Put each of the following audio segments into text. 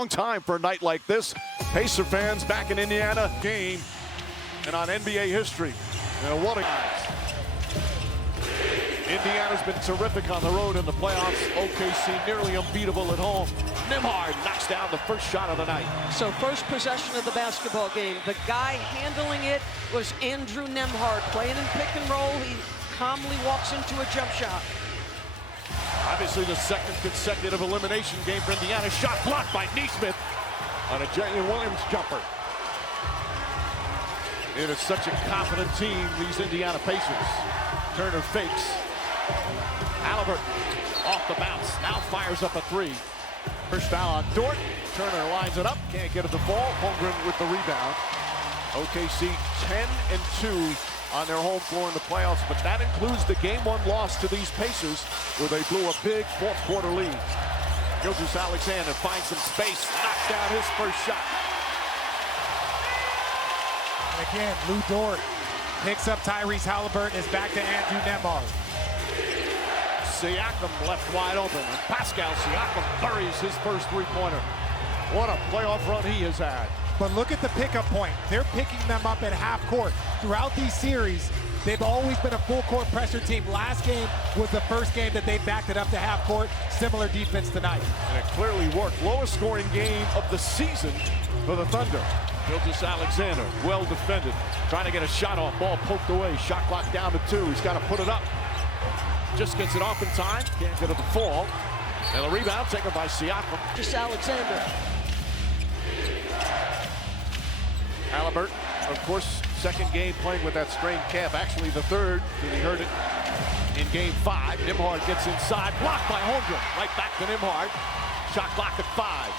long time for a night like this. Pacer fans back in Indiana game and on NBA history. What a Indiana's been terrific on the road in the playoffs. OKC nearly unbeatable at home. Nembhard knocks down the first shot of the night. So first possession of the basketball game. The guy handling it was Andrew Nembhard. Playing in pick and roll, he calmly walks into a jump shot. Obviously the second consecutive elimination game for Indiana. Shot blocked by Nesmith on a Jalen Williams jumper. It is such a confident team, these Indiana Pacers. Turner fakes. Haliburton off the bounce, now fires up a three. First foul on Dort. Turner lines it up, can't get it to fall. Holmgren with the rebound. OKC 10-2 on their home floor in the playoffs, but that includes the game one loss to these Pacers, where they blew a big fourth quarter lead. Gilgeous-Alexander finds some space, knocks down his first shot. And again, Lou Dort picks up Tyrese Haliburton, is back to Andrew Nembhard. Siakam left wide open, and Pascal Siakam buries his first three-pointer. What a playoff run he has had. But look at the pickup point. They're picking them up at half court. Throughout these series, they've always been a full court pressure team. Last game was the first game that they backed it up to half court. Similar defense tonight. And it clearly worked. Lowest scoring game of the season for the Thunder. Gilgeous-Alexander, well defended. Trying to get a shot off, ball poked away. Shot clock down to 2. He's got to put it up. Just gets it off in time, can't get it to fall. And the rebound taken by Siakam. Just Alexander. Haliburton, of course, second game playing with that strained calf. Actually the third, because he hurt it in game 5. Nembhard gets inside, blocked by Holmgren. Right back to Nembhard. Shot clock at 5.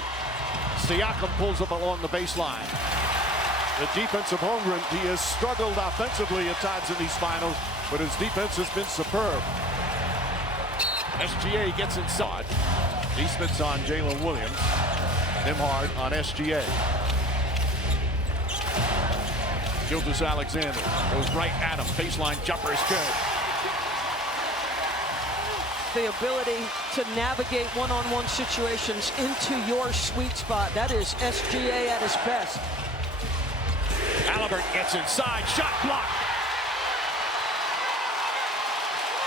Siakam pulls up along the baseline. The defense of Holmgren, he has struggled offensively at times in these finals, but his defense has been superb. SGA gets inside. Nesmith's on Jalen Williams. Nembhard on SGA. Gilgeous-Alexander goes right at him. Baseline jumper is good. The ability to navigate one-on-one situations into your sweet spot. That is SGA at his best. Haliburton gets inside. Shot blocked.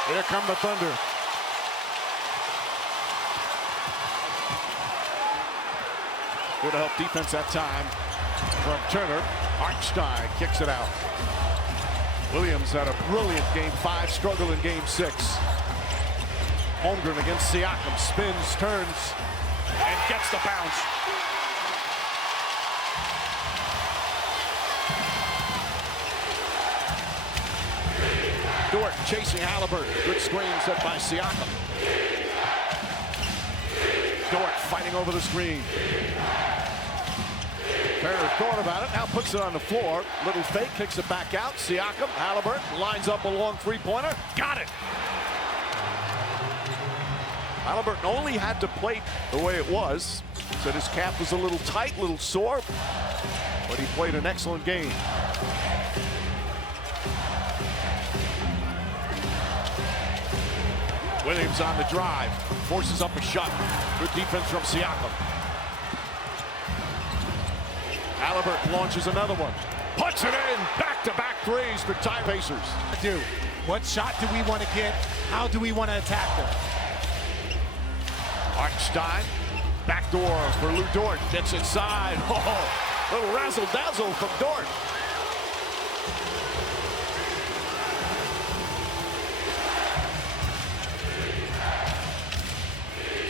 Here come the Thunder. Good help defense that time from Turner. Hartenstein kicks it out. Williams had a brilliant game 5, struggle in game 6. Holmgren against Siakam, spins, turns, and gets the bounce. Dort chasing Haliburton. Good screen set by Siakam. Dort fighting over the screen. Turner thought about it, now puts it on the floor. Little fake, kicks it back out. Siakam, Haliburton lines up a long three-pointer. Got it! Haliburton only had to play the way it was. Said his calf was a little tight, a little sore, but he played an excellent game. Williams on the drive, forces up a shot. Good defense from Siakam. Haliburton launches another one. Puts it in. Back-to-back threes for tie Pacers. What shot do we want to get? How do we want to attack them? Hartenstein, backdoor for Lou Dort. Gets inside. Oh, little razzle-dazzle from Dort.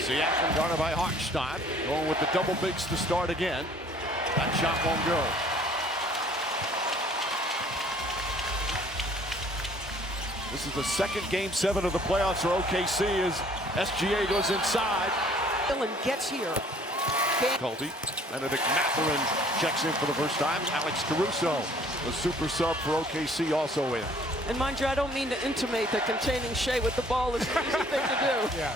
Siakam guarded by Hartenstein. Going with the double bigs to start again. That shot won't go. This is the second game 7 of the playoffs for OKC as SGA goes inside. Dylan gets here. Difficulty. Benedict Mathurin checks in for the first time. Alex Caruso, the super sub for OKC, also in. And mind you, I don't mean to intimate that containing Shea with the ball is an easy thing to do. Yeah.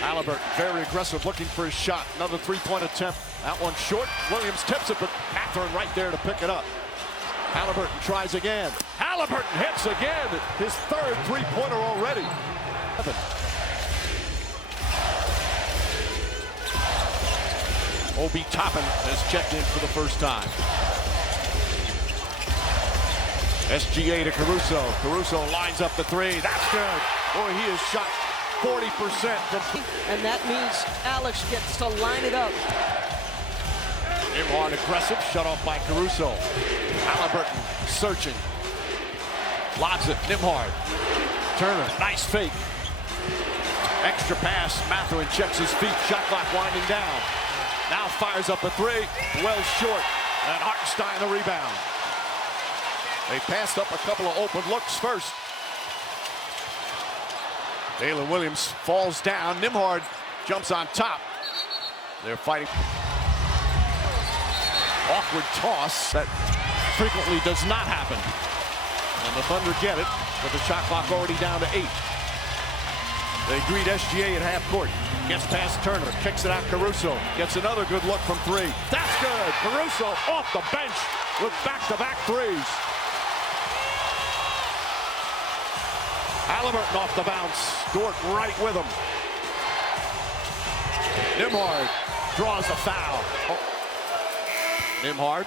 Haliburton, very aggressive, looking for his shot. Another three-point attempt. That one short. Williams tips it, but Mathurin right there to pick it up. Haliburton tries again. Haliburton hits again. His third three-pointer already. Obi Toppin has checked in for the first time. SGA to Caruso. Caruso lines up the three. That's good. Boy, he has shot 40% from... And that means Alex gets to line it up. Nembhard aggressive, shut off by Caruso. Haliburton searching. Lobs it, Nembhard. Turner, nice fake. Extra pass, Mathurin checks his feet, shot clock winding down. Now fires up a three, well short, and Hartenstein the rebound. They passed up a couple of open looks first. Jalen Williams falls down, Nembhard jumps on top. They're fighting. Awkward toss that frequently does not happen. And the Thunder get it, with the shot clock already down to 8. They greet SGA at half court. Gets past Turner, kicks it out Caruso. Gets another good look from three. That's good. Caruso off the bench with back-to-back threes. Haliburton off the bounce. Dort right with him. Nembhard draws a foul. Nembhard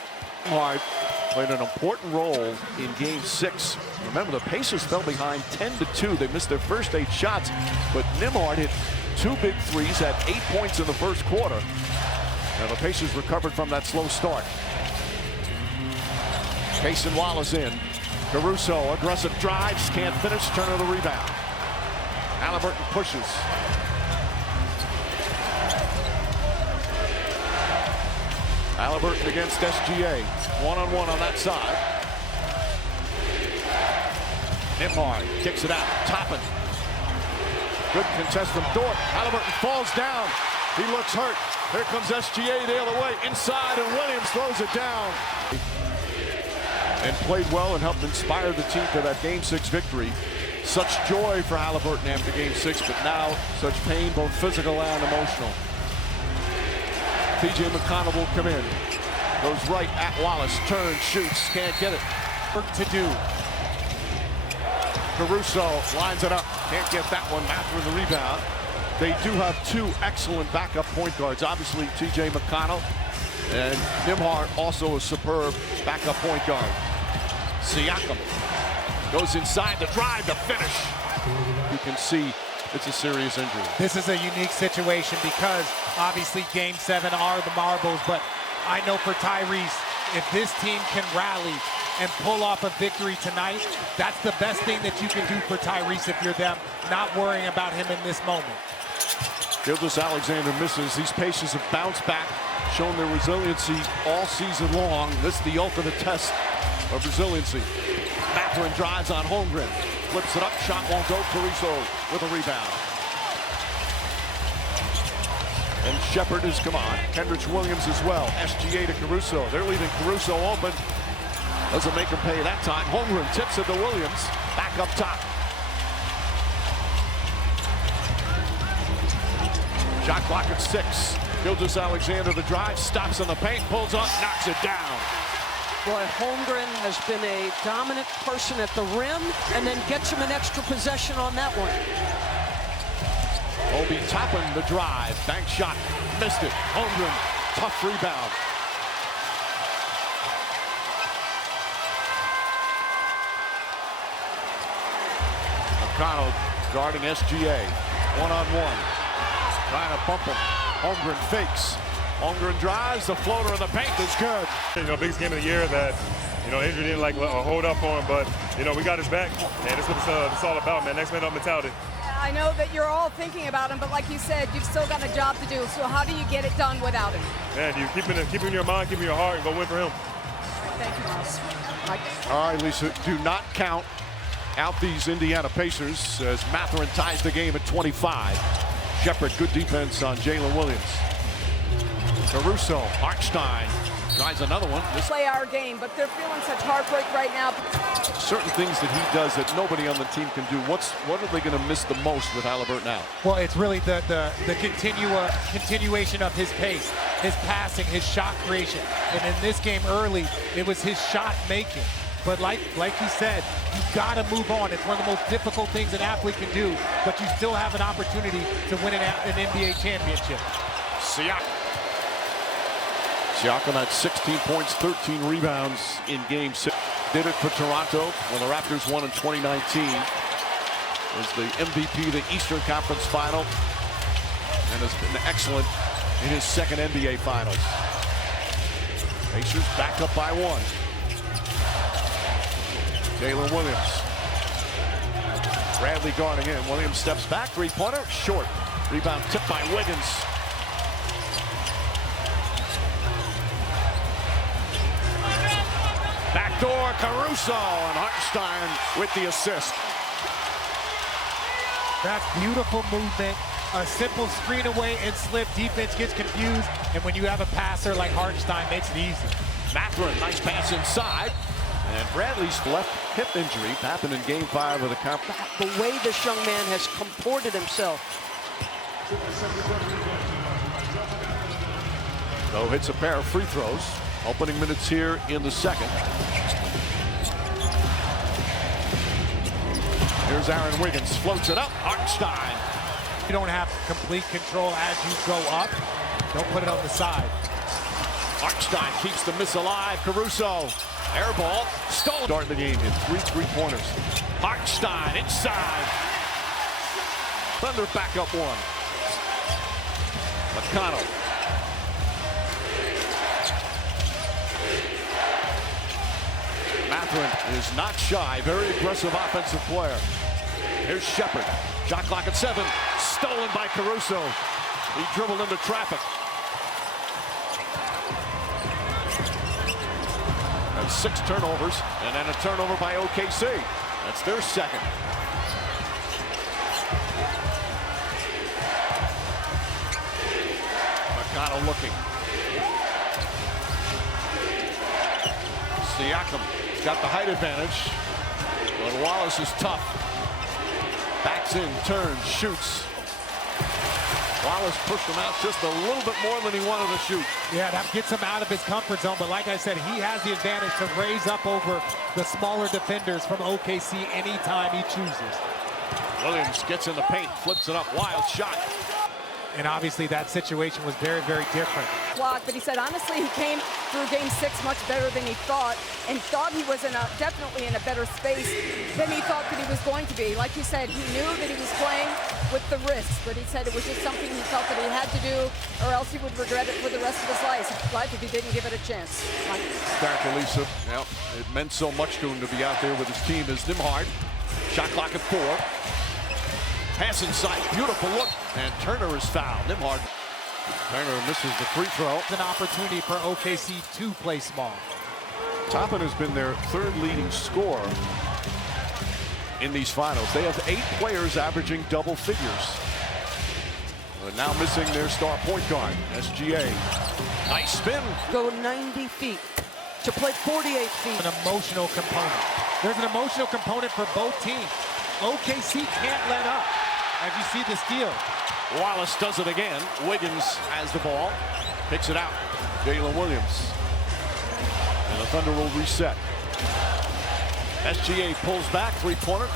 played an important role in Game 6. Remember, the Pacers fell behind 10-2. They missed their first 8 shots, but Nembhard hit 2 big threes, had 8 points in the first quarter. And the Pacers recovered from that slow start. Payson Wallace in. Caruso, aggressive drives, can't finish, Turner the rebound. Haliburton pushes. Haliburton against SGA. One-on-one on that side. Nembhard kicks it out. Toppin. Good contest from Dort. Haliburton falls down. He looks hurt. Here comes SGA the other way. Inside, and Williams throws it down. And played well and helped inspire the team to that Game 6 victory. Such joy for Haliburton after Game 6, but now such pain, both physical and emotional. TJ McConnell will come in. Goes right at Wallace. Turns, shoots, can't get it. Work to do. Caruso lines it up. Can't get that one. Mathurin the rebound. They do have 2 excellent backup point guards. Obviously, TJ McConnell and Nembhard, also a superb backup point guard. Siakam goes inside to drive to finish. You can see it's a serious injury. This is a unique situation because obviously Game 7 are the marbles, but I know for Tyrese, if this team can rally and pull off a victory tonight, that's the best thing that you can do for Tyrese if you're them, not worrying about him in this moment. Gilgeous-Alexander misses. These Pacers have bounced back, shown their resiliency all season long. This is the ultimate test of resiliency. Mathurin drives on Holmgren. Flips it up, shot won't go. Caruso with a rebound. And Shepard has come on. Kendrick Williams as well. SGA to Caruso. They're leaving Caruso open. Doesn't make him pay that time. Holmgren tips it to Williams. Back up top. Shot clock at 6. Gilgeous-Alexander the drive. Stops in the paint. Pulls up. Knocks it down. Boy, Holmgren has been a dominant person at the rim and then gets him an extra possession on that one. Obi Toppin the drive. Bank shot. Missed it. Holmgren. Tough rebound. McConnell guarding SGA. One-on-one. Trying to bump him. Holmgren fakes. Holmgren drives, the floater in the paint is good. You know, biggest game of the year that, you know, injury didn't like hold up on him, but, you know, we got his back, and that's what it's all about, man. Next man up mentality. I know that you're all thinking about him, but like you said, you've still got a job to do. So how do you get it done without him? Man, you keep it in your mind, keep it in your heart, and go win for him. Thank you, Miles. Mike. All right, Lisa, do not count out these Indiana Pacers as Mathurin ties the game at 25. Shepard, good defense on Jalen Williams. Caruso, Hartenstein drives another one. Play our game, but they're feeling such heartbreak right now. Certain things that he does that nobody on the team can do. What are they going to miss the most with Haliburton out? Well, it's really the continuation of his pace, his passing, his shot creation. And in this game early, it was his shot making. But like he said, you've got to move on. It's one of the most difficult things an athlete can do, but you still have an opportunity to win an NBA championship. Siakam. Siakam had 16 points, 13 rebounds in Game 6. Did it for Toronto when the Raptors won in 2019. Was the MVP of the Eastern Conference Final and has been excellent in his second NBA Finals. Pacers back up by 1. Jalen Williams. Bradley guarding in. Williams steps back, three-pointer, short. Rebound tipped by Wiggins. Backdoor, Caruso, and Hartenstein with the assist. That's beautiful movement. A simple screen away and slip. Defense gets confused, and when you have a passer like Hartenstein, makes it easy. Mathurin, nice pass inside. And Bradley's left hip injury happened in Game 5 of the conference. The way this young man has comported himself. So hits a pair of free throws. Opening minutes here in the second. Here's Aaron Wiggins, floats it up. Hartenstein. You don't have complete control as you go up. Don't put it on the side. Hartenstein keeps the miss alive. Caruso, air ball, stolen. Starting the game in 3 3-pointers. Hartenstein inside. Thunder back up 1. McConnell. Mathurin is not shy. Very aggressive offensive player. Here's Shepard. Shot clock at 7. Stolen by Caruso. He dribbled into traffic. That's 6 turnovers, and then a turnover by OKC. That's their second. McConnell looking. Siakam got the height advantage, but Wallace is tough. Backs in, turns, shoots. Wallace pushed him out just a little bit more than he wanted to shoot. Yeah, that gets him out of his comfort zone, but like I said, he has the advantage to raise up over the smaller defenders from OKC anytime he chooses. Williams gets in the paint, flips it up, wild shot. And obviously that situation was very, very different. Block, but he said honestly he came through Game 6 much better than he thought, and thought he was definitely in a better space than he thought that he was going to be. Like you said, he knew that he was playing with the risks, but he said it was just something he felt that he had to do, or else he would regret it for the rest of his life if he didn't give it a chance. Back to Lisa. Yep, it meant so much to him to be out there with his team as Nembhard. Shot clock at 4. Pass inside, beautiful look, and Turner is fouled. Nembhard. Turner misses the free throw. It's an opportunity for OKC to play small. Toppin has been their 3rd leading scorer in these finals. They have 8 players averaging double figures. They're now missing their star point guard, SGA. Nice spin. Go 90 feet to play 48 feet. An emotional component. There's an emotional component for both teams. OKC can't let up. As you see the steal. Wallace does it again. Wiggins has the ball. Picks it out. Jalen Williams. And the Thunder will reset. SGA pulls back, 3-pointer.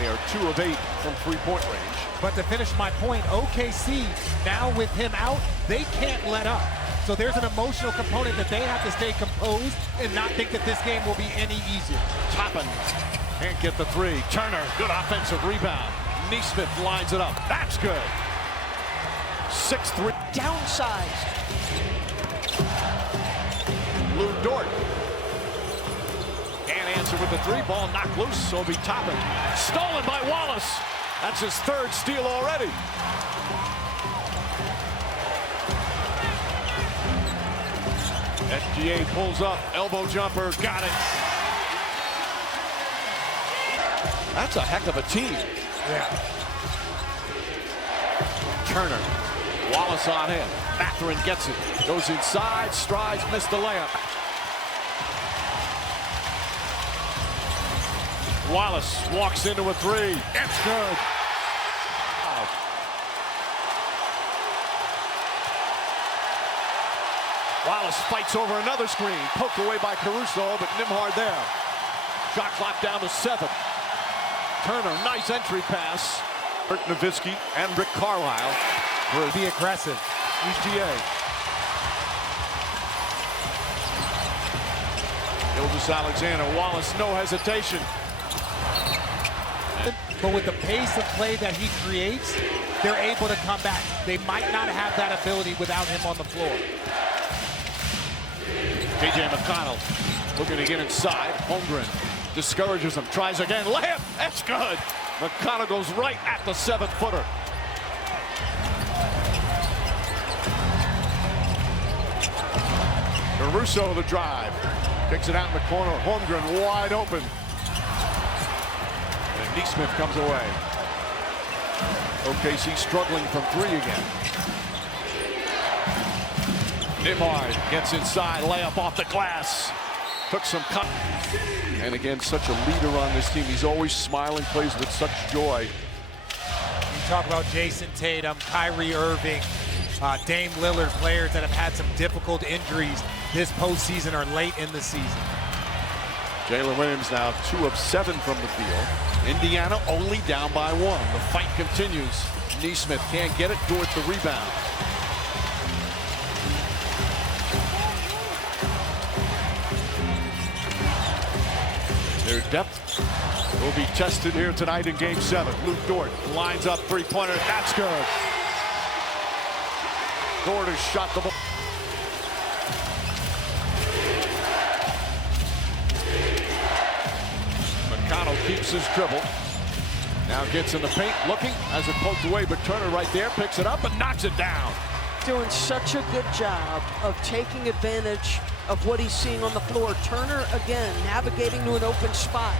They are 2 of 8 from 3-point range. But to finish my point, OKC, now with him out, they can't let up. So there's an emotional component that they have to stay composed and not think that this game will be any easier. Toppin can't get the 3. Turner, good offensive rebound. Neesmith lines it up. That's good. 6-3. Downsized. Lou Dort. Can't answer with the 3. Ball knocked loose, so it'll be Toppin. Stolen by Wallace. That's his 3rd steal already. SGA pulls up, elbow jumper, got it. That's a heck of a team. Yeah. Turner, Wallace on him. Mathurin gets it. Goes inside, strides, missed the layup. Wallace walks into a 3. It's good. Wallace fights over another screen. Poked away by Caruso, but Nembhard there. Shot clock down to 7. Turner, nice entry pass. Dirk Nowitzki and Rick Carlisle. Be aggressive. EGA. Gilgeous-Alexander, Wallace, no hesitation. But with the pace of play that he creates, they're able to come back. They might not have that ability without him on the floor. T.J. McConnell looking to get inside. Holmgren discourages him, tries again. Layup, that's good. McConnell goes right at the 7-footer. Caruso the drive. Kicks it out in the corner. Holmgren wide open. And Neesmith comes away. OKC struggling from 3 again. Nembhard gets inside. Layup off the glass. Took some cut. And again, such a leader on this team. He's always smiling, plays with such joy. You talk about Jason Tatum, Kyrie Irving, Dame Lillard, players that have had some difficult injuries this postseason or late in the season. Jalen Williams now 2 of 7 from the field. Indiana only down by 1. The fight continues. Neesmith can't get it. Dort the rebound. Their depth will be tested here tonight in Game 7. Luke Dort lines up 3-pointer. That's good. Dort has shot the ball. McConnell keeps his dribble. Now gets in the paint, looking, has it poked away, but Turner right there picks it up and knocks it down. Doing such a good job of taking advantage of what he's seeing on the floor. Turner again navigating to an open spot.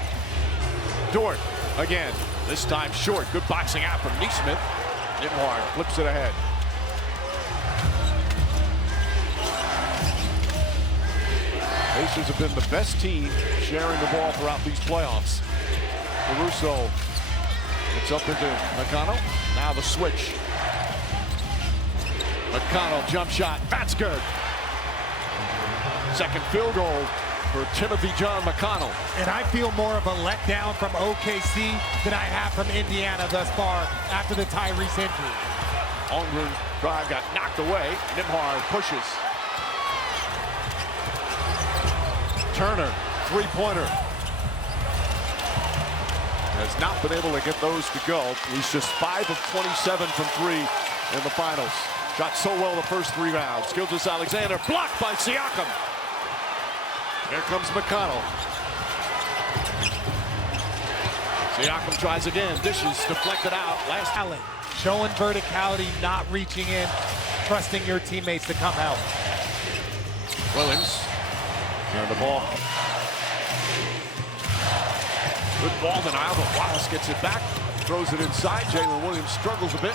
Dort again, this time short. Good boxing out from Neesmith. Nembhard flips it ahead. Pacers have been the best team sharing the ball throughout these playoffs. Caruso gets up into McConnell. Now the switch. McConnell jump shot. That's good. Second field goal for Timothy John McConnell. And I feel more of a letdown from OKC than I have from Indiana thus far after the Tyrese injury. Holmgren drive got knocked away. Nembhard pushes. Turner, 3-pointer. Has not been able to get those to go. He's just 5 of 27 from 3 in the finals. Shot so well the first 3 rounds. Gilgeous-Alexander blocked by Siakam. Here comes McConnell. Siakam tries again. Dishes deflected out. Last Allen showing verticality, not reaching in, trusting your teammates to come help. Williams. And the ball. Good ball denial, but Wallace gets it back. Throws it inside. Jalen Williams struggles a bit.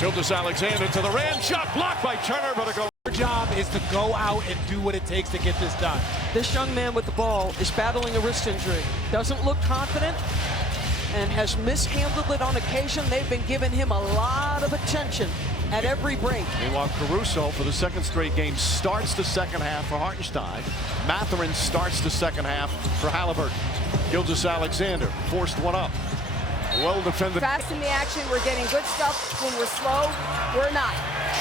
Gilgeous-Alexander to the rim. Shot blocked by Turner, but a go. Your job is to go out and do what it takes to get this done. This young man with the ball is battling a wrist injury. Doesn't look confident and has mishandled it on occasion. They've been giving him a lot of attention at every break. Meanwhile, Caruso, for the 2nd straight game, starts the second half for Hartenstein. Mathurin starts the second half for Haliburton. Gilgeous-Alexander forced one up. Well defended. Fast in the action, we're getting good stuff. When we're slow, we're not.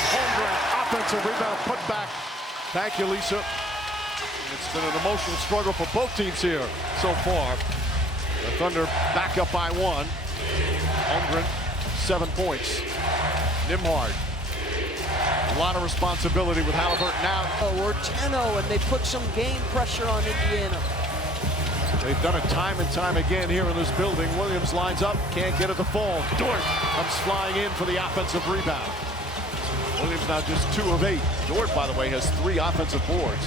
Holmgren, offensive rebound, put back. Thank you, Lisa. It's been an emotional struggle for both teams here so far. The Thunder back up by 1. Holmgren, 7 points. Nembhard. A lot of responsibility with Haliburton now. We're 10-0, and they put some game pressure on Indiana. They've done it time and time again here in this building. Williams lines up, can't get it to fall. Dort comes flying in for the offensive rebound. Williams now just 2 of 8. Dort, by the way, has 3 offensive boards.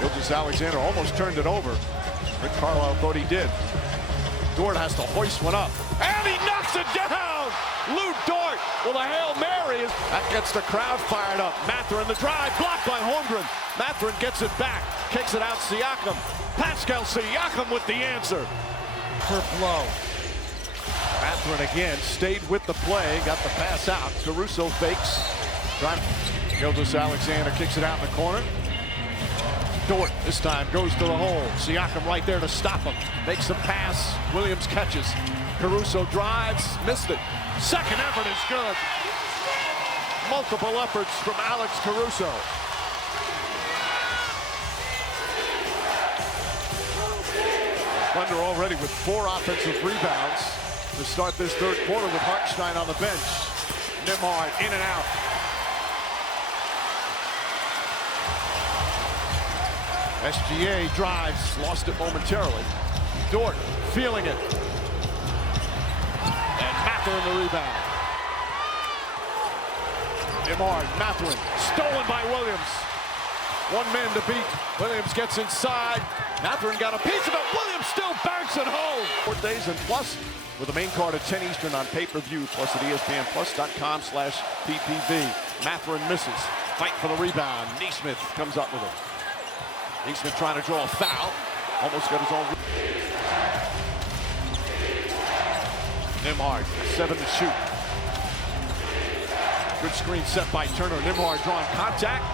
Gilgeous-Alexander almost turned it over. Rick Carlisle thought he did. Dort has to hoist one up. And he knocks it down! Lou Dort with a Hail Mary. That gets the crowd fired up. Mathurin the drive, blocked by Holmgren. Mathurin gets it back, kicks it out. Siakam. Pascal Siakam with the answer. Per blow. Mathurin again stayed with the play, got the pass out. Caruso fakes. Gilgeous-Alexander kicks it out in the corner. Dort this time goes to the hole. Siakam right there to stop him. Makes the pass. Williams catches. Caruso drives, missed it. Second effort is good. Multiple efforts from Alex Caruso. Thunder already with 4 offensive rebounds to start this third quarter with Hartenstein on the bench. Nembhard in and out. SGA drives, lost it momentarily. Dort feeling it. And Mathurin the rebound. Nembhard, Mathurin, stolen by Williams. 1 man to beat. Williams gets inside. Mathurin got a piece of it. Williams still banks it home. 4 days and plus with the main card at 10 Eastern on pay-per-view, plus at ESPNplus.com/PPV. Mathurin misses. Fight for the rebound. Nesmith comes up with it. Nesmith trying to draw a foul. Almost got his own. Nembhard, 7 to shoot. Good screen set by Turner. Nembhard drawing contact.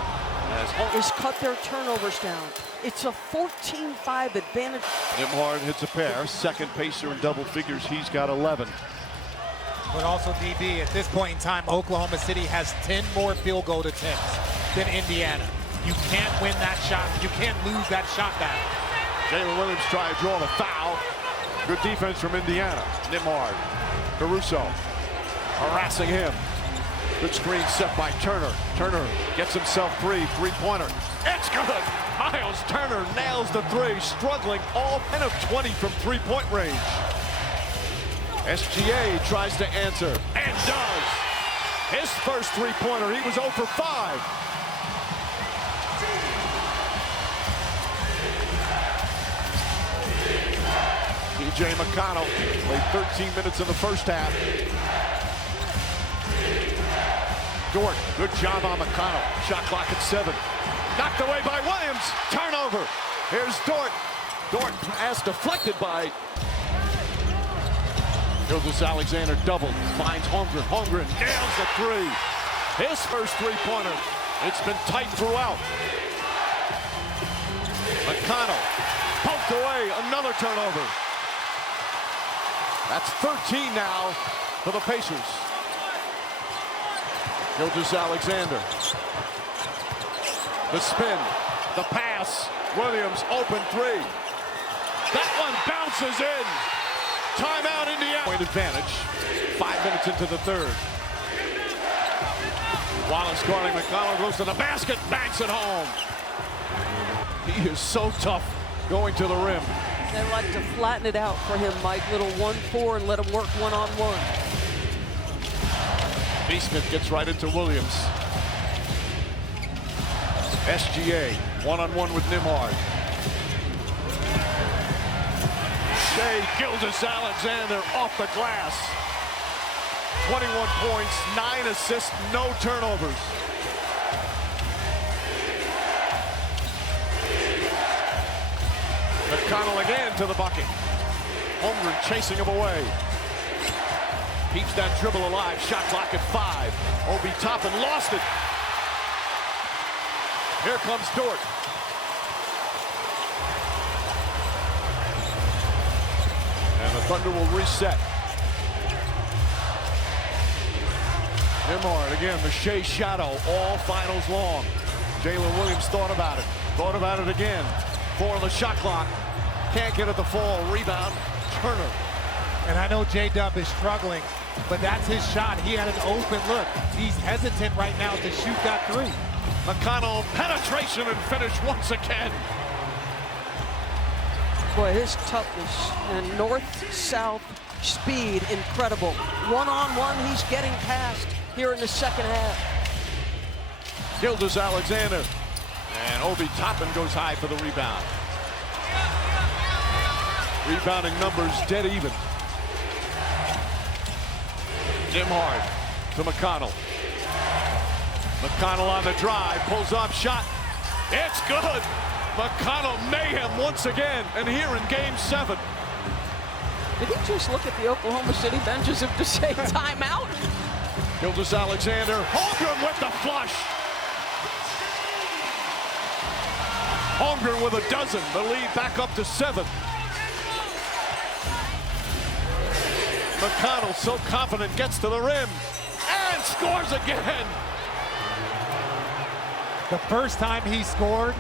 Has cut their turnovers down. It's a 14-5 advantage. Nembhard hits a pair. Second pacer in double figures. He's got 11. But also, DB, at this point in time, Oklahoma City has 10 more field goal attempts than Indiana. You can't win that shot. You can't lose that shot back. Jalen Williams trying to draw the foul. Good defense from Indiana. Nembhard. Caruso harassing him. Good screen set by Turner. Turner gets himself free. Three-pointer. It's good. Miles Turner nails the three. Struggling all 10 of 20 from three-point range. SGA tries to answer and does. His first three-pointer. He was 0 for 5. T.J. McConnell played 13 minutes in the first half. Dort, good job on McConnell. Shot clock at 7. Knocked away by Williams. Turnover. Here's Dort. Dort pass deflected by Gilgeous-Alexander. Double. Finds Holmgren. Holmgren nails the 3. His first three-pointer. It's been tight throughout. McConnell poked away. Another turnover. That's 13 now for the Pacers. Gilgeous-Alexander. The spin. The pass. Williams open 3. That one bounces in. Timeout, Indiana. Point advantage. 5 minutes into the third. Wallace guarding McConnell, goes to the basket, banks it home. He is so tough going to the rim. They like to flatten it out for him, Mike. Little 1-4 and let him work one-on-one. Nesmith gets right into Williams. SGA, one-on-one with Nembhard. Shea Gilgeous-Alexander off the glass. 21 points, 9 assists, no turnovers. McConnell again to the bucket. Holmgren chasing him away. Keeps that dribble alive. Shot clock at 5. Obi Toppin lost it. Here comes Dort. And the Thunder will reset. Nembhard again, the Shea shadow all finals long. Jalen Williams thought about it. Thought about it again. 4 on the shot clock. Can't get at the fall. Rebound, Turner. And I know J-Dub is struggling, but that's his shot. He had an open look. He's hesitant right now to shoot that 3. McConnell, penetration and finish once again. Boy, his toughness and north-south speed, incredible. One-on-one, he's getting past here in the second half. Gilgeous-Alexander. And Obi Toppin goes high for the rebound. Rebounding numbers dead even. Nembhard to McConnell. McConnell on the drive, pulls off shot. It's good. McConnell mayhem once again, and here in Game 7. Did he just look at the Oklahoma City benches and to say timeout? Gilgeous-Alexander, Holmgren with the flush. Holmgren with a dozen, the lead back up to 7. McConnell so confident, gets to the rim and scores again. The first time he scored,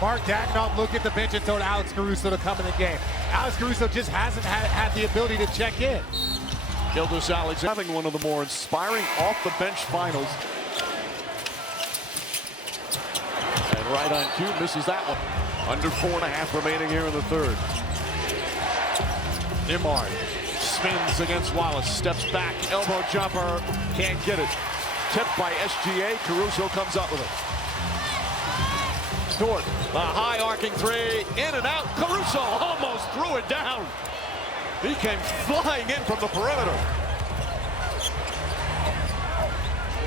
Mark Daigneault looked at the bench and told Alex Caruso to come in the game. Alex Caruso just hasn't had the ability to check in. Gildas Alexander having one of the more inspiring off-the-bench finals. And right on cue, misses that one. Under 4.5 remaining here in the third. Nimard spins against Wallace, steps back, elbow jumper, can't get it. Tipped by SGA, Caruso comes up with it. Dort, a high arcing three, in and out. Caruso almost threw it down. He came flying in from the perimeter.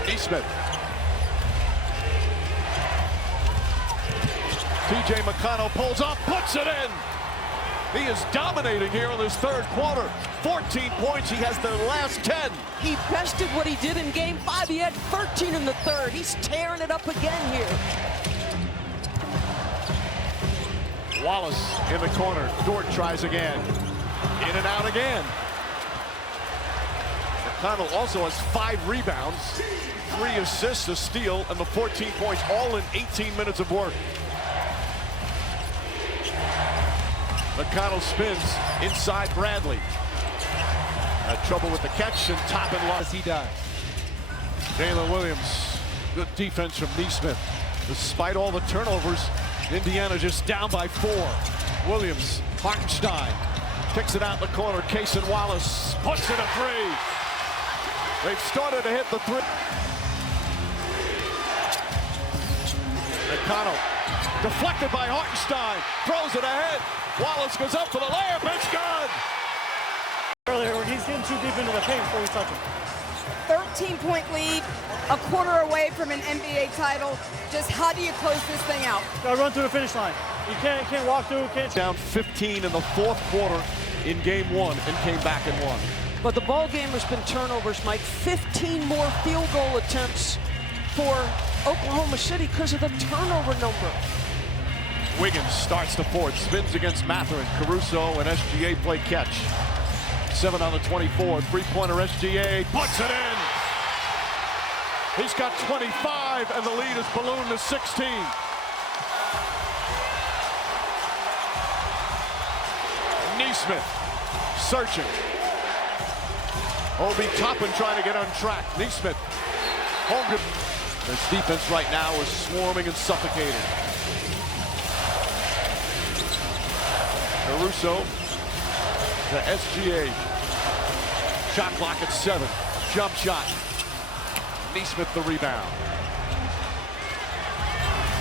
Nesmith. TJ McConnell pulls up, puts it in. He is dominating here in this third quarter. 14 points, he has their last 10. He bested what he did in game 5. He had 13 in the third. He's tearing it up again here. Wallace in the corner. Dort tries again. In and out again. McConnell also has 5 rebounds, 3 assists, a steal, and the 14 points, all in 18 minutes of work. McConnell spins inside Bradley. Had trouble with the catch and top and lost. He does. Jalen Williams, good defense from Nesmith. Despite all the turnovers, Indiana just down by 4. Williams, Hartenstein, kicks it out in the corner. Cason Wallace puts in a 3. They've started to hit the 3. McConnell, deflected by Hartenstein, throws it ahead. Wallace goes up for the layup, it's good! Earlier, when he's getting too deep into the paint before we touch him. 13-point lead, a quarter away from an NBA title. Just how do you close this thing out? Gotta run through the finish line. You can't walk through, can't. Down 15 in the fourth quarter in game 1 and came back and won. But the ball game has been turnovers, Mike. 15 more field goal attempts for Oklahoma City because of the turnover number. Wiggins starts the fourth, spins against Mathurin. Caruso and SGA play catch. 7 on the 24, three-pointer SGA puts it in. He's got 25 and the lead is ballooned to 16. Nesmith searching. Obi Toppin trying to get on track. Nesmith, Holmgren. This defense right now is swarming and suffocating. Caruso to SGA. Shot clock at 7. Jump shot. Nesmith the rebound.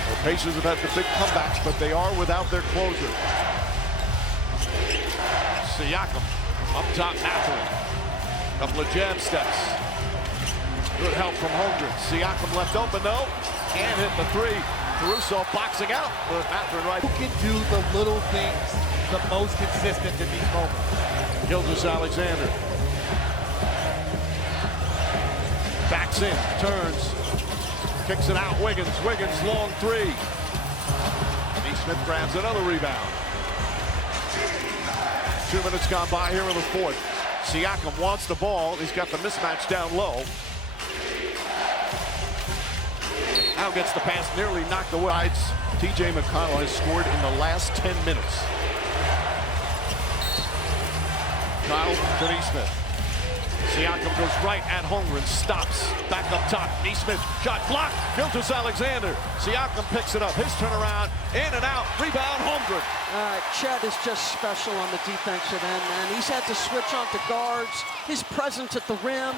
The Pacers have had the big comebacks, but they are without their closer. Siakam up top, Mathurin. Couple of jab steps. Good help from Holmgren. Siakam left open though. Can't hit the 3. Caruso boxing out. But Mathurin right. Who can do the little things the most consistent in these moments? Gildas Alexander. Backs in, turns, kicks it out. Wiggins, long 3. Nesmith grabs another rebound. 2 minutes gone by here in the fourth. Siakam wants the ball. He's got the mismatch down low. Now gets the pass, nearly knocked away. TJ McConnell has scored in the last 10 minutes. Kyle to Nesmith. Siakam goes right at Holmgren, stops, back up top. Nesmith, shot blocked. Gildas Alexander. Siakam picks it up. His turnaround, in and out, rebound, Holmgren. Chet is just special on the defensive end, man. He's had to switch on to guards. His presence at the rim.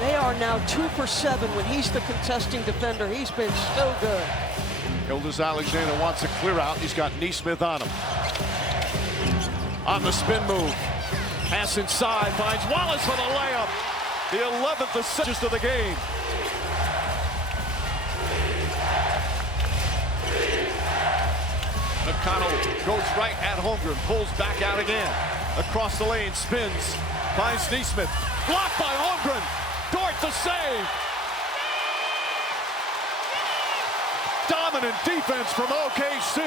They are now 2 for 7 when he's the contesting defender. He's been so good. Gildas Alexander wants a clear out. He's got Nesmith on him. On the spin move. Pass inside, finds Wallace for the layup. The 11th assist of the game. McConnell goes right at Holmgren, pulls back out again. Across the lane, spins, finds Nesmith. Blocked by Holmgren. Dort the save. Dominant defense from OKC.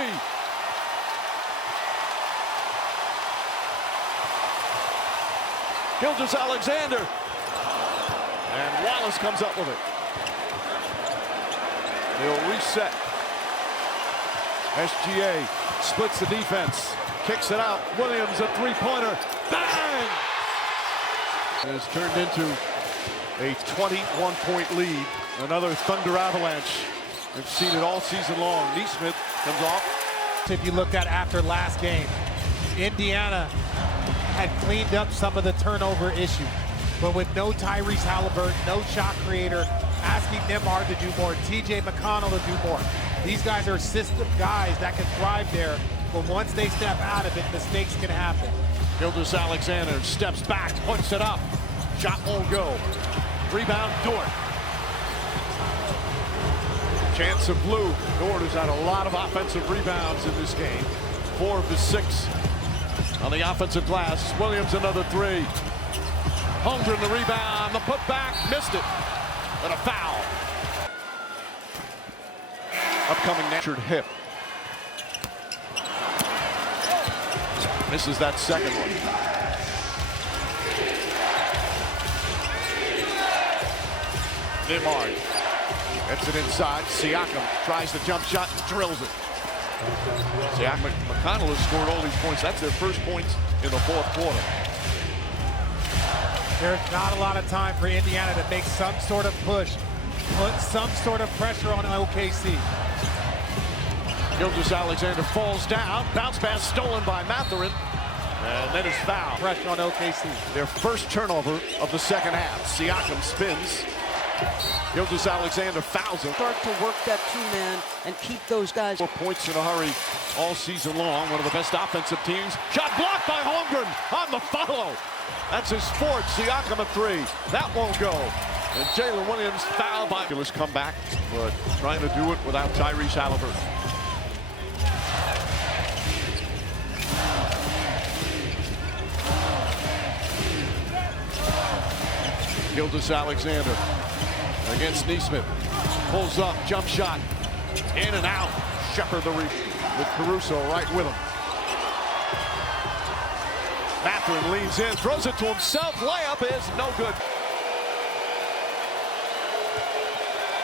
Gildas Alexander. And Wallace comes up with it. They'll reset. SGA splits the defense, kicks it out. Williams, a three-pointer. Bang! It has turned into a 21-point lead. Another Thunder avalanche. We've seen it all season long. Neesmith comes off. If you looked at after last game, Indiana had cleaned up some of the turnover issue. But with no Tyrese Haliburton, no shot creator, asking Nembhard to do more, TJ McConnell to do more. These guys are system guys that can thrive there, but once they step out of it, mistakes can happen. Gilgeous-Alexander steps back, puts it up. Shot won't go. Rebound, Dort. Chance of blue. Dort has had a lot of offensive rebounds in this game. 4 of the 6 on the offensive glass. Williams another 3. Holmgren the rebound, the putback, missed it. And a foul. Upcoming natured hip. Misses that second one. Nembhard gets it inside. Siakam tries the jump shot, drills it. Siakam, McConnell has scored all these points. That's their first points in the fourth quarter. There's not a lot of time for Indiana to make some sort of push, put some sort of pressure on OKC. Gilgeous-Alexander falls down. Bounce pass stolen by Mathurin. And then it's foul. Pressure on OKC. Their first turnover of the second half. Siakam spins. Gilgeous-Alexander fouls him. Start to work that two-man and keep those guys. 4 points in a hurry all season long. One of the best offensive teams. Shot blocked by Holmgren on the follow. That's his fourth. Siakam a 3. That won't go. And Jalen Williams fouled by. He was come back, but trying to do it without Tyrese Haliburton. Gilgeous-Alexander against Neesmith. Pulls up, jump shot. In and out. Shepard with Caruso right with him. Mathurin leans in, throws it to himself. Layup is no good.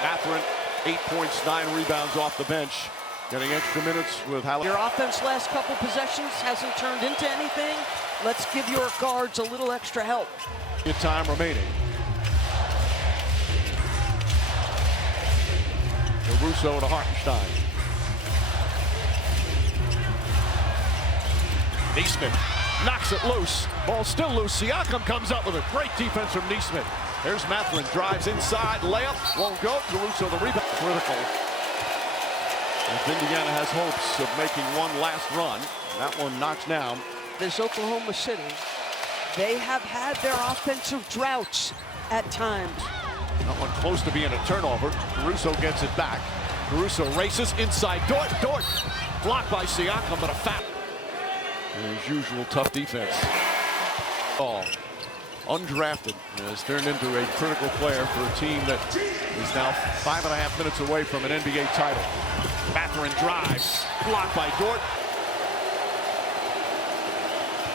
Mathurin, 8 points, 9 rebounds off the bench. Getting extra minutes with Haliburton. Your offense last couple possessions hasn't turned into anything. Let's give your guards a little extra help. Good time remaining. Caruso to Hartenstein. Neesmith knocks it loose. Ball still loose. Siakam comes up with a great defense from Neesmith. There's Mathurin, drives inside, layup, won't go. Caruso the rebound. Critical. If Indiana has hopes of making one last run, that one knocks down. This Oklahoma City, they have had their offensive droughts at times. Not one close to being a turnover. Caruso gets it back. Caruso races inside. Dort blocked by Siakam, but a foul. As usual, tough defense. Ball undrafted has turned into a critical player for a team that is now 5.5 minutes away from an NBA title. Mathurin drives, blocked by Dort.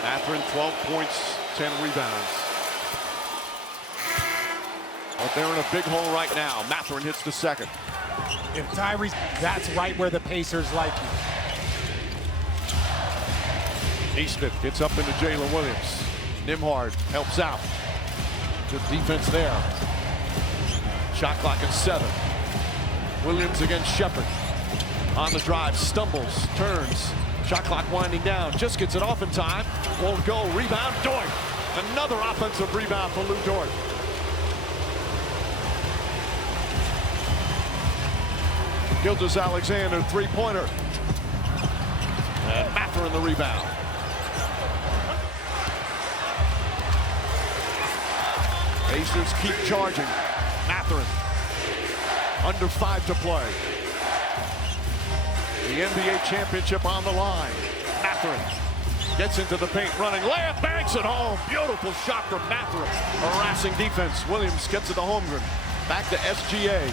Mathurin 12 points, 10 rebounds. But they're in a big hole right now. Mathurin hits the second. If Tyrese, that's right where the Pacers like you. Neesmith gets up into Jalen Williams. Nembhard helps out. Good defense there. Shot clock at 7. Williams against Shepard. On the drive, stumbles, turns. Shot clock winding down. Just gets it off in time. Won't go. Rebound, Dort. Another offensive rebound for Lou Dort. Gilgeous-Alexander, three-pointer. And Mathurin the rebound. Pacers keep charging. Mathurin, under 5 to play. The NBA championship on the line. Mathurin gets into the paint, running, layup, banks it home. Beautiful shot from Mathurin. Harassing defense. Williams gets it to Holmgren. Back to SGA.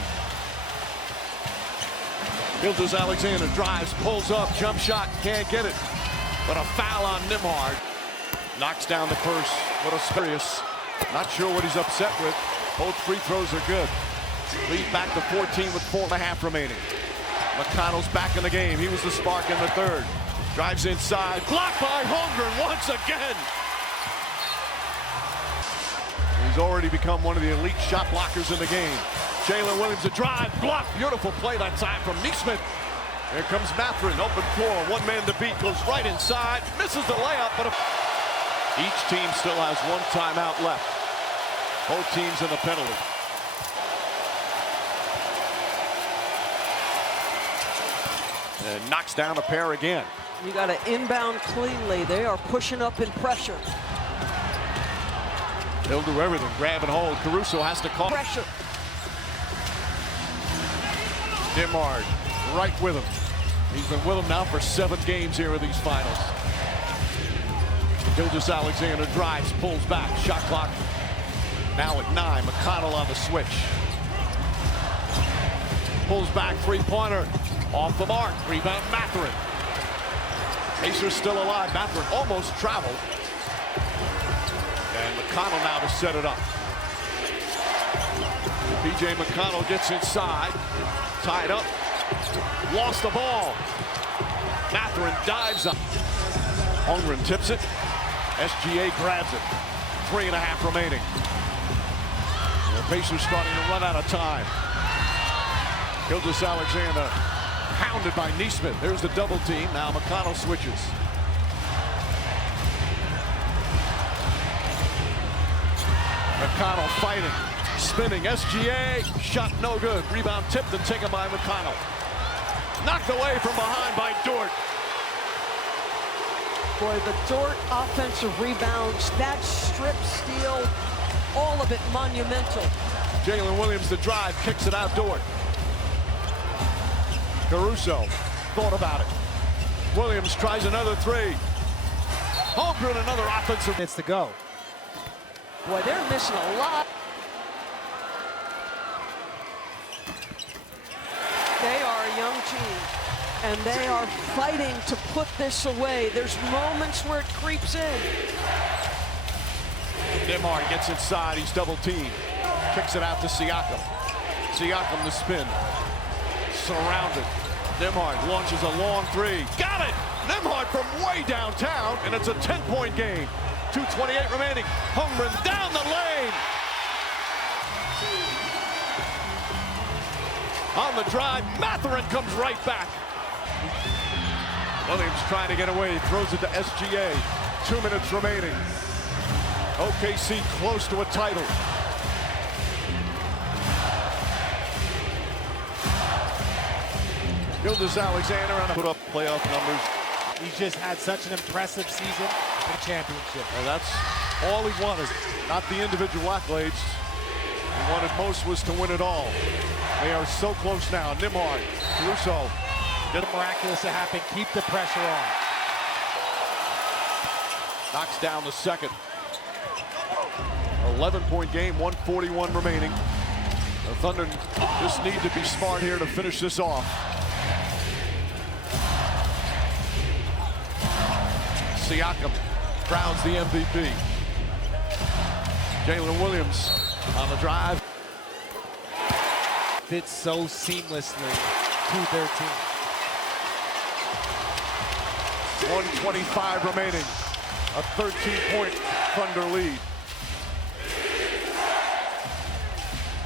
Gilgeous-Alexander drives, pulls up, jump shot, can't get it. But a foul on Nembhard. Knocks down the purse. What a serious. Not sure what he's upset with. Both free throws are good. Lead back to 14 with 4.5 remaining. McConnell's back in the game. He was the spark in the third. Drives inside. Blocked by Holmgren once again. He's already become one of the elite shot blockers in the game. Jalen Williams a drive. Blocked. Beautiful play that time from Neesmith. Here comes Mathurin. Open floor. One man to beat. Goes right inside. Misses the layup. But each team still has one timeout left. Both teams in the penalty. And knocks down a pair again. You got to inbound cleanly. They are pushing up in pressure. They'll do everything. Grab and hold. Caruso has to call. Pressure. Dimard right with him. He's been with him now for 7 games here in these finals. Gilgeous-Alexander drives, pulls back. Shot clock now at 9. McConnell on the switch. Pulls back, three-pointer. Off the mark. Rebound Mathurin. Pacers still alive. Mathurin almost traveled. And McConnell now to set it up. P.J. McConnell gets inside. Tied up. Lost the ball. Mathurin dives up. Holmgren tips it. SGA grabs it. 3.5 remaining. The Pacers starting to run out of time. Gilgeous-Alexander hounded by Neesmith. There's the double team. Now McConnell switches. McConnell fighting, spinning. SGA shot no good. Rebound tipped and taken by McConnell. Knocked away from behind by Dort. Boy, the Dort offensive rebounds, that strip steal, all of it monumental. Jalen Williams the drive, kicks it out Dort. Caruso thought about it. Williams tries another three. Holmgren another offensive. Minutes to go. Boy, they're missing a lot. They are a young team, and they are fighting to put this away. There's moments where it creeps in. Dimard gets inside. He's double teamed. Kicks it out to Siakam. Siakam the spin. Surrounded. Dimard launches a long three. Got it! Dimard from way downtown, and it's a 10-point game. 2:28 remaining. Holmgren down the lane. On the drive, Mathurin comes right back. Williams trying to get away, throws it to SGA. 2 minutes remaining. OKC close to a title. Gilgeous-Alexander on put up playoff numbers. He's just had such an impressive season in the championship. And that's all he wanted, not the individual accolades. He wanted most was to win it all. They are so close now. Nimard, Caruso. Get miraculous to happen. Keep the pressure on. Knocks down the second. 11-point game, 1:41 remaining. The Thunder just need to be smart here to finish this off. Siakam crowns the MVP. Jalen Williams on the drive. Fits so seamlessly to their team. 1:25 remaining. A 13-point Thunder lead.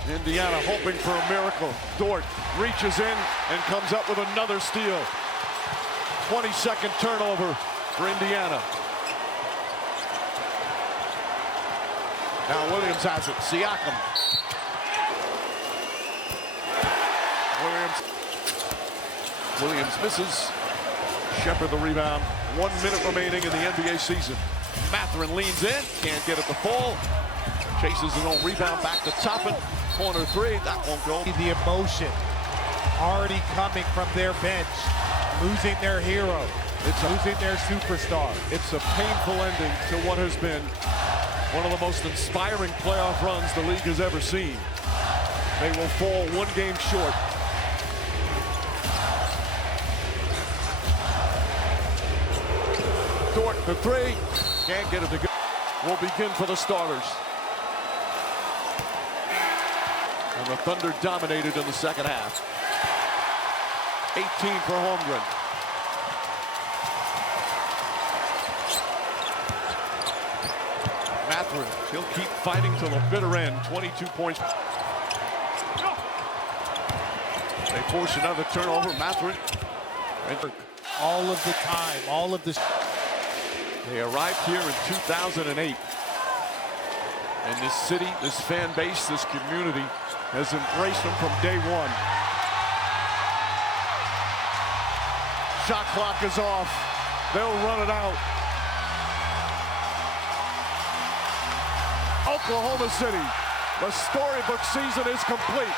Indiana hoping for a miracle. Dort reaches in and comes up with another steal. 22nd turnover for Indiana. Now Williams has it. Siakam. Williams misses. Shepard the rebound. 1 minute remaining in the NBA season. Mathurin leans in, can't get it to fall. Chases an own rebound back to Toppin. Corner three, that won't go. The emotion already coming from their bench. Losing their hero. It's losing their superstar. It's a painful ending to what has been one of the most inspiring playoff runs the league has ever seen. They will fall 1 game short. Dort for three, can't get it to go. Will begin for the starters. And the Thunder dominated in the second half. 18 for Holmgren. Mathurin, he'll keep fighting till the bitter end. 22 points. They force another turnover. Mathurin. All of the time, all of the... They arrived here in 2008. And this city, this fan base, this community has embraced them from day one. Shot clock is off. They'll run it out. Oklahoma City, the storybook season is complete.